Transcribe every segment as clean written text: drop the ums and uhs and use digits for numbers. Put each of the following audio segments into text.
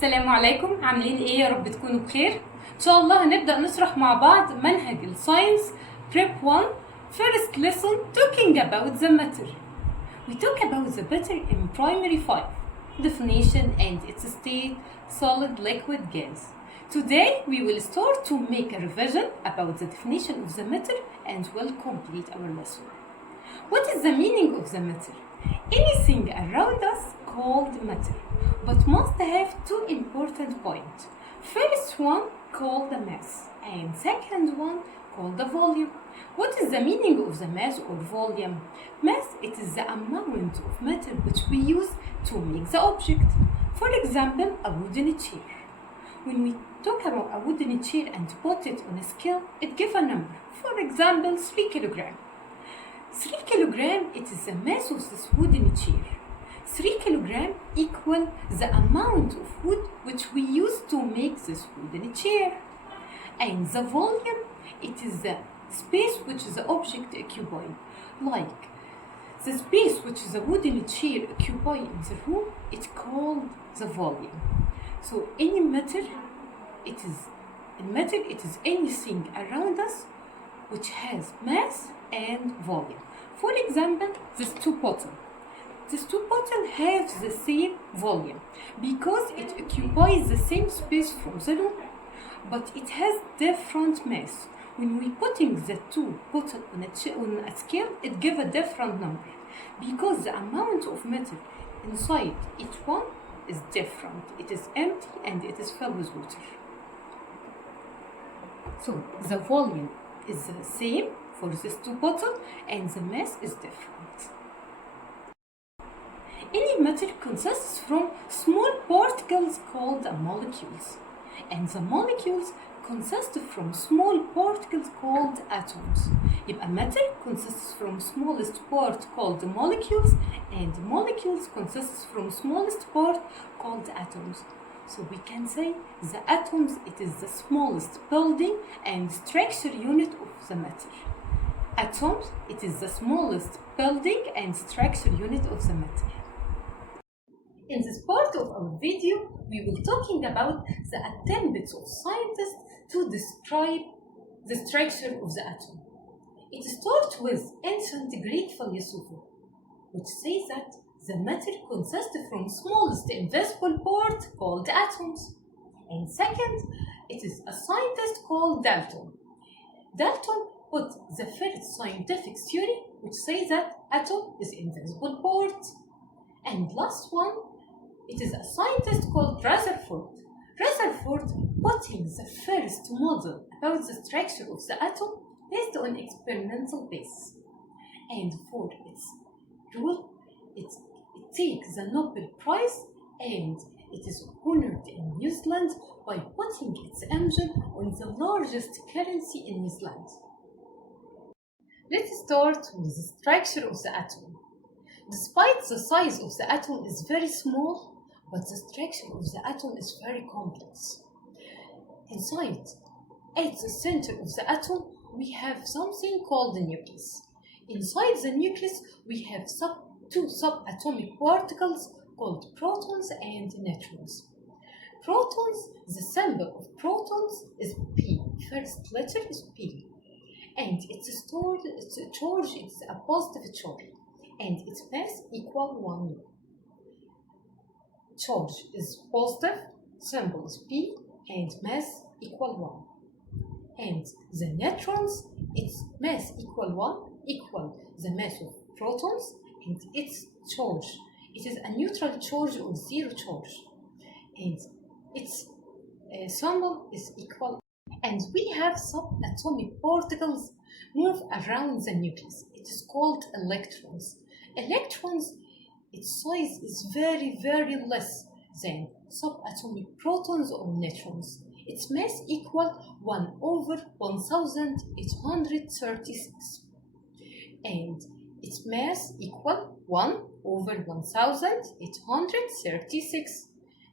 السلام عليكم، عاملين ايه؟ يا رب تكونوا بخير. ان شاء الله هنبدأ نشرح مع بعض منهج الساينس Prep 1 First lesson talking about the matter. We talk about the matter in primary 5 definition and its state, solid, liquid, gas. Today we will start to make a revision about the definition of the matter and will complete our lesson. What is the meaning of the matter? Anything around us called matter, but must have two important points. First one called the mass, and second one called the volume. What is the meaning of the mass or volume? Mass, it is the amount of matter which we use to make the object. For example, a wooden chair. When we talk about a wooden chair and put it on a scale, it gives a number. For example, 3 kilogram. 3 kilogram, it is the mass of this wooden chair. 3 kilogram equal the amount of wood which we use to make this wooden chair. And the volume, it is the space which the object occupies. Like the space which the wooden chair occupies in the room, it's called the volume. So any matter, it is anything around us which has mass and volume. For example, these two bottles. These two bottles have the same volume because it occupies the same space from the room, but it has different mass. When we putting the two bottles on a scale, it gives a different number because the amount of matter inside each one is different. It is empty and it is filled with water. So the volume is the same for these two bottles and the mass is different. Any matter consists from small particles called molecules, and the molecules consist from small particles called atoms. يبقى matter consists from smallest part called molecules, and molecules consists from smallest part called atoms. So we can say the atoms, it is the smallest building and structure unit of the matter. Atoms, it is the smallest building and structure unit of the matter. In this part of our video, we will talking about the attempts of scientists to describe the structure of the atom. It starts with ancient Greek philosopher, which says that the matter consists from smallest invisible part called atoms. And second, it is a scientist called Dalton. Dalton put the first scientific theory which says that atom is invisible part. And last one, it is a scientist called Rutherford. Rutherford putting the first model about the structure of the atom based on experimental basis. And for its rule, it takes the Nobel Prize and it is honored in New Zealand by putting its engine on the largest currency in New Zealand. Let's start with the structure of the atom. Despite the size of the atom is very small, but the structure of the atom is very complex. Inside, at the center of the atom, we have something called the nucleus. Inside the nucleus, we have two subatomic particles called protons and neutrons. Protons, the symbol of protons is P. First letter is P. And its charge is a positive charge. And its mass equal 1. Charge is positive, symbol is P, and mass equal 1. And the neutrons, its mass equal 1, equal the mass of protons, and its charge, it is a neutral charge or zero charge. And its symbol is equal. And we have subatomic particles move around the nucleus. It is called electrons. Electrons, its size is very, very less than subatomic protons or neutrons. Its mass equal 1/1836. And its mass equal 1/1836.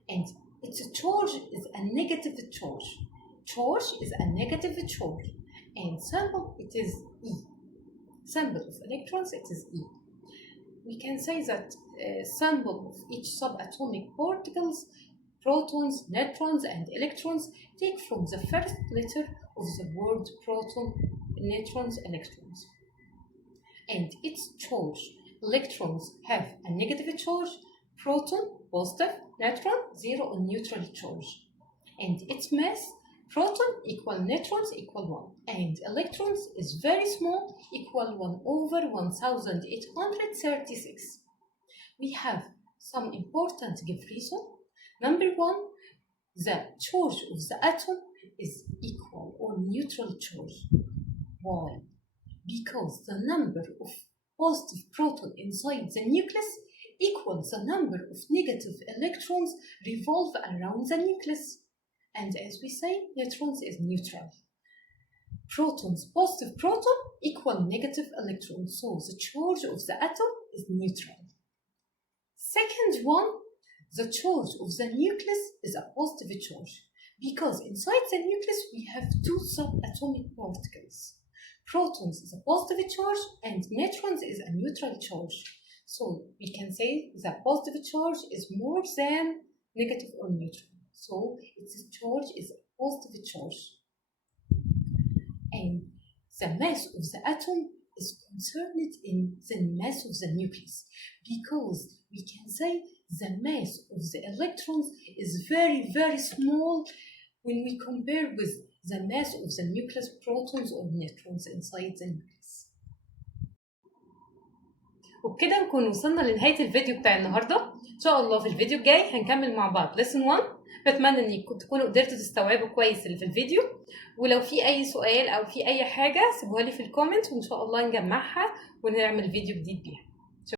And its charge is a negative charge. Charge is a negative charge. And symbol, it is E. Symbol of electrons, it is E. We can say that symbol of each subatomic particles protons, neutrons, and electrons take from the first letter of the word proton, neutrons, electrons. And its charge. Electrons have a negative charge, proton, positive, neutron, 0 or neutral charge. And its mass, proton equal neutrons equal 1. And electrons is very small, equal 1 over 1836. We have some important give reason. Number 1, the charge of the atom is equal or neutral charge. Why? Because the number of positive proton inside the nucleus equals the number of negative electrons revolve around the nucleus. And as we say, neutrons is neutral. Protons, positive proton equal negative electrons. So the charge of the atom is neutral. Second one, the charge of the nucleus is a positive charge because inside the nucleus we have two subatomic particles. Protons is a positive charge and neutrons is a neutral charge. So we can say the positive charge is more than negative or neutral. So its charge is a positive charge. And the mass of the atom is concerned in the mass of the nucleus because we can say the mass of the electrons is very, very small when we compare with the mass of the nucleus, protons or neutrons inside the nucleus. وبكده نكون وصلنا لنهاية الفيديو بتاع النهاردة. إن شاء الله في الفيديو الجاي هنكمل مع بعض lesson 1. بتمنى إنكم تكونوا قدرتوا تستوعبوا كويس اللي في الفيديو، ولو في أي سؤال أو في أي حاجة سيبوها لي في الكومنت وإن شاء الله نجمعها ونعمل فيديو جديد بيها.